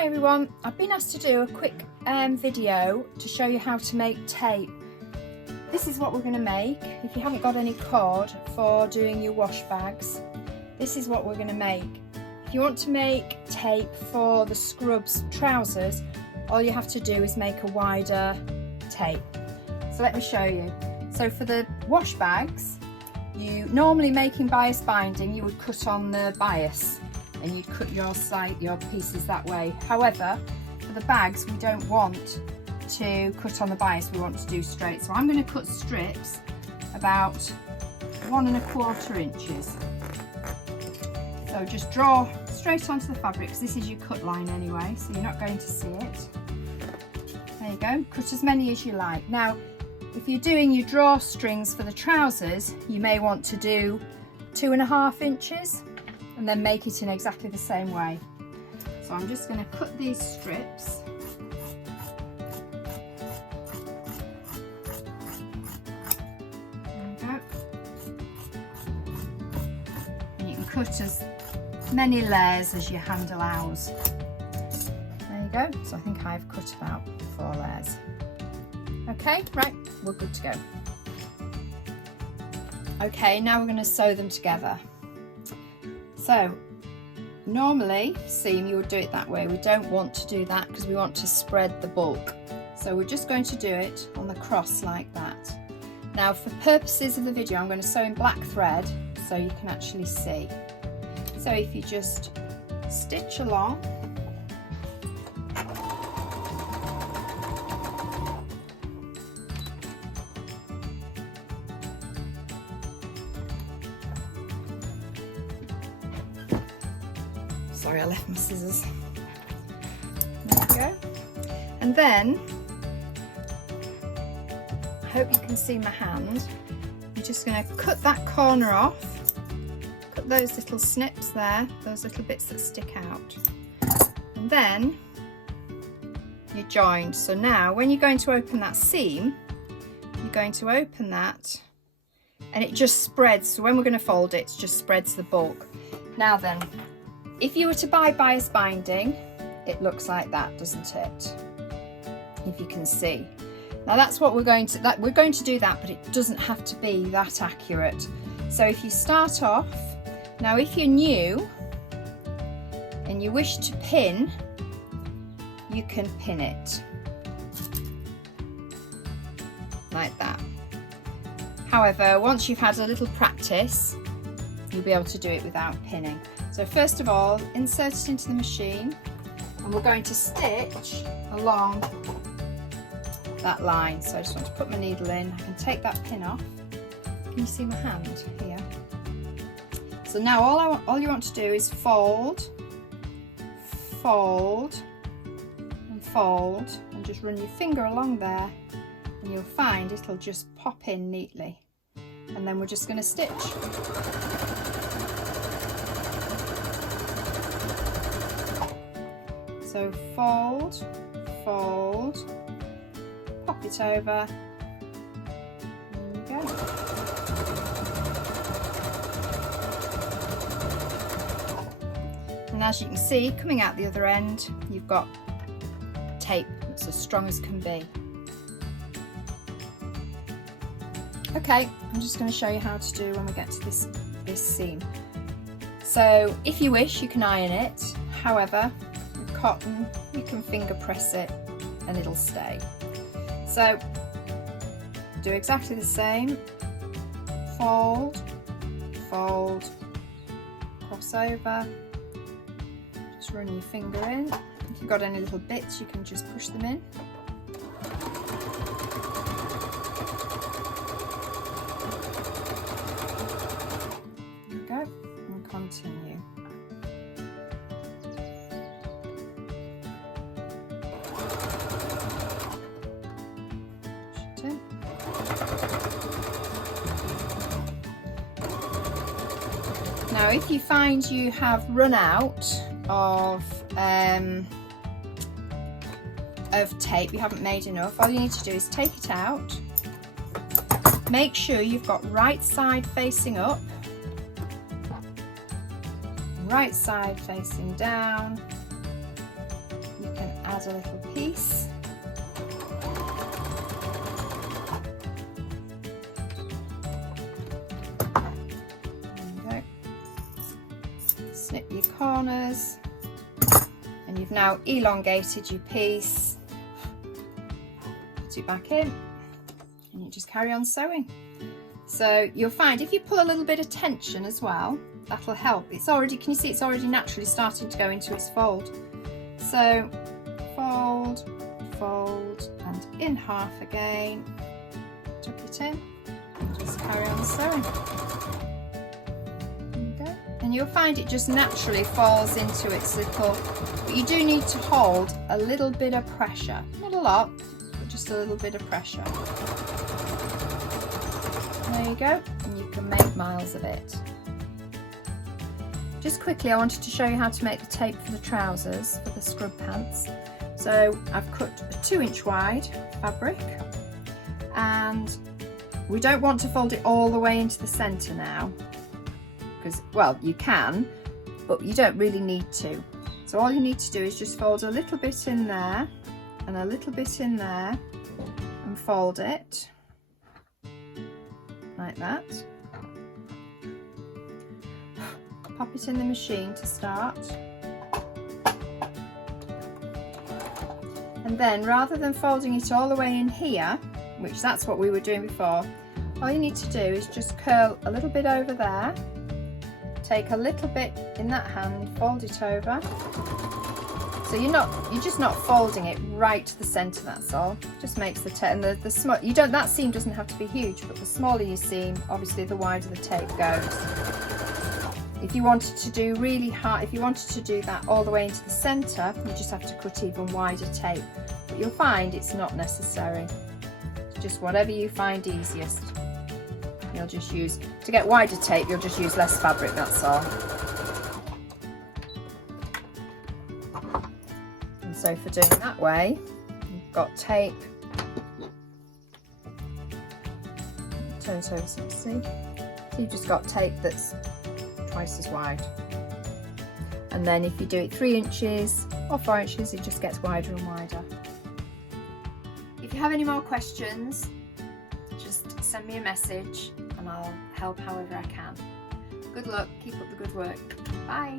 Hi everyone, I've been asked to do a quick video to show you how to make tape. This is what we're going to make. If you haven't got any cord for doing your wash bags, this is what we're going to make. If you want to make tape for the scrubs trousers, all you have to do is make a wider tape. So let me show you. So for the wash bags, you normally making bias binding, you would cut on the bias and you'd cut your pieces that way. However, for the bags, we don't want to cut on the bias, we want to do straight. So I'm going to cut strips about 1 1/4 inches. So just draw straight onto the fabric, because this is your cut line anyway, so you're not going to see it. There you go, cut as many as you like. Now, if you're doing your drawstrings for the trousers, you may want to do 2 1/2 inches and then make it in exactly the same way. So I'm just going to cut these strips. There we go. And you can cut as many layers as your hand allows. There you go. So I think I've cut about 4 layers. Okay, right, we're good to go. Okay, now we're going to sew them together. So normally, seam, you would do it that way. We don't want to do that because we want to spread the bulk. So we're just going to do it on the cross like that. Now for purposes of the video, I'm going to sew in black thread so you can actually see. So if you just stitch along, sorry, I left my scissors. There we go. And then, I hope you can see my hand. I'm just going to cut that corner off. Cut those little snips there, those little bits that stick out. And then, you're joined. So now, when you're going to open that seam, you're going to open that, and it just spreads. So when we're going to fold it, it just spreads the bulk. Now then, if you were to buy bias binding, it looks like that, doesn't it? If you can see. Now that's what we're going to do that, but it doesn't have to be that accurate. So if you start off, now if you're new and you wish to pin, you can pin it like that. However, once you've had a little practice, you'll be able to do it without pinning. So first of all, insert it into the machine, and we're going to stitch along that line. So I just want to put my needle in. I can take that pin off. Can you see my hand here? So now all you want to do is fold, fold, and fold, and just run your finger along there, and you'll find it'll just pop in neatly. And then we're just going to stitch. So fold, fold, pop it over, there you go. And as you can see, coming out the other end, you've got tape that's as strong as can be. Okay, I'm just going to show you how to do when we get to this seam. So if you wish, you can iron it. However, cotton, you can finger press it and it'll stay. So do exactly the same. Fold, fold, cross over, just run your finger in. If you've got any little bits, you can just push them in. There we go, and continue. Now if you find you have run out of tape, you haven't made enough, all you need to do is take it out, make sure you've got right side facing up, right side facing down, add a little piece. There you go. Snip your corners, and you've now elongated your piece. Put it back in, and you just carry on sewing. So you'll find if you pull a little bit of tension as well, that'll help. It's already, can you see it's already naturally starting to go into its fold. So fold, fold, and in half again, tuck it in, and just carry on sewing. There you go. And you'll find it just naturally falls into its little, but you do need to hold a little bit of pressure. Not a lot, but just a little bit of pressure. There you go, and you can make miles of it. Just quickly, I wanted to show you how to make the tape for the trousers, for the scrub pants. So I've cut a 2-inch wide fabric, and we don't want to fold it all the way into the centre now, because, well, you can, but you don't really need to. So all you need to do is just fold a little bit in there, and a little bit in there, and fold it, like that. Pop it in the machine to start, and then rather than folding it all the way in here, which that's what we were doing before, all you need to do is just curl a little bit over there, take a little bit in that hand, fold it over. So you're just not folding it right to the centre, that's all. Just makes the tape, and the small, you don't, that seam doesn't have to be huge, but the smaller your seam, obviously the wider the tape goes. If you wanted to do really hard, if you wanted to do that all the way into the centre, you just have to cut even wider tape. But you'll find it's not necessary. It's just whatever you find easiest. You'll just use, to get wider tape, you'll just use less fabric, that's all. And so for doing that way, you've got tape. Turn it over so you see. So you've just got tape that's twice as wide, and then if you do it 3 inches or 4 inches, it just gets wider and wider. If you have any more questions, just send me a message and I'll help however I can. Good luck, keep up the good work. Bye.